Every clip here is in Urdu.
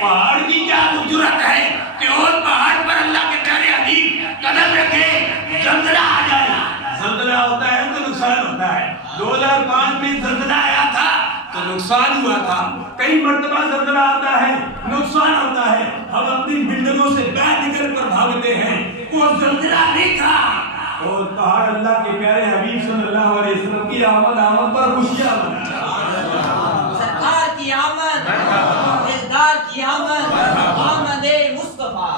پہاڑ کی کیا جرأت ہے کہ اور پہاڑ پر اللہ کے پیارے حبیب قدم رکھے زلزلہ آ جائے. زلزلہ ہوتا ہے تو نقصان ہوتا ہے. 2005 میں زلزلہ آیا تھا تو نقصان ہوا تھا. کئی مرتبہ زلزلہ آتا ہے نقصان ہوتا ہے. ہم اپنی بلڈنگوں سے باہر نکل کر بھاگتے ہیں. وہ زلزلہ نہیں تھا. اور پہاڑ اللہ کے پیارے حبیب صلی اللہ علیہ وسلم کی آمد پر خوشیاں منا. سرکار کی آمد, دلدار کی آمد, آمد مصطفیٰ.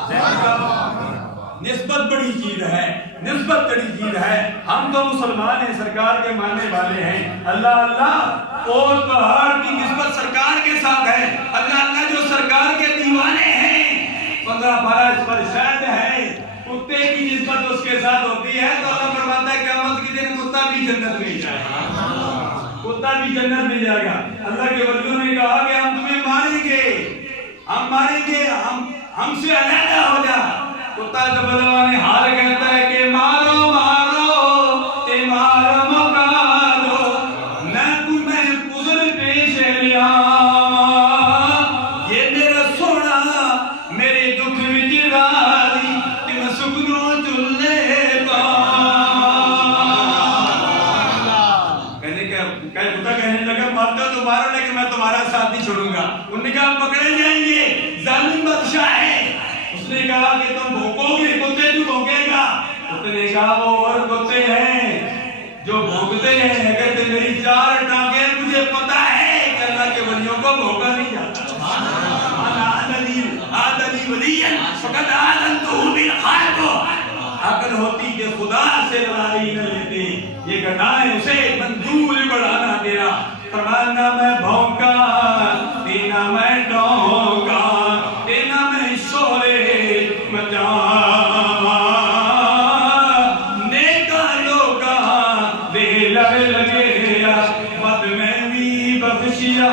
نسبت بڑی چیز ہے, نسبت بڑی چیز ہے. ہم تو مسلمان ہیں, سرکار کے ماننے والے ہیں. اللہ اللہ اور پہاڑ کی نسبت سرکار کے ساتھ ہے. اللہ اللہ جو سرکار کے دیوانے ہیں. 15 پارہ اس پر شاید ہے. کتے کی نسبت اس کے ساتھ ہوتی ہے تو اللہ فرماتا ہے قیامت کے دن کتا بھی جنت میں جائے گا, کتا بھی جنت میں جائے گا. اللہ کے ولیوں نے کہا کہ ہم تمہیں ماریں گے, ہم ماریں گے, ہم سے علیحدہ ہو جا. کتا جب بلوانے حال کہتا ہے کہ مارو مارو تے مارو مکارو نہ تمہیں پزر پیش لیا. یہ میرا سونا میرے دکھ وچ راضی تم سکنوں چلے پا. کہنے لگا مارتا تو مارو لیکن میں تمہارا ساتھ نہیں چھوڑوں گا. انہوں نے کہا پکڑے جائیں گے, ظالم بادشاہ ہے. اس نے کہا کہ تم بھوکو گے, کتے تو بھوکے گا. اس نے کہا وہ اور کتے ہیں جو بھوکتے ہیں. اگر تے میری 4 ٹانگیں, مجھے پتا ہے کہ اللہ کے ولیوں کو بھوکا نہیں جاتا. آدنی ولین فقط آدنتو بالخالق. عقل ہوتی کہ خدا سے لڑائی نہ لیتے, یہ گھٹائیں اسے منظور بڑھانا تیرا. فرمانا میں بھونکا دینا میں ڈونکا دینا میں شورے مچا نیکا لوکا دے لڑ لگے بد میں بھی بخشیا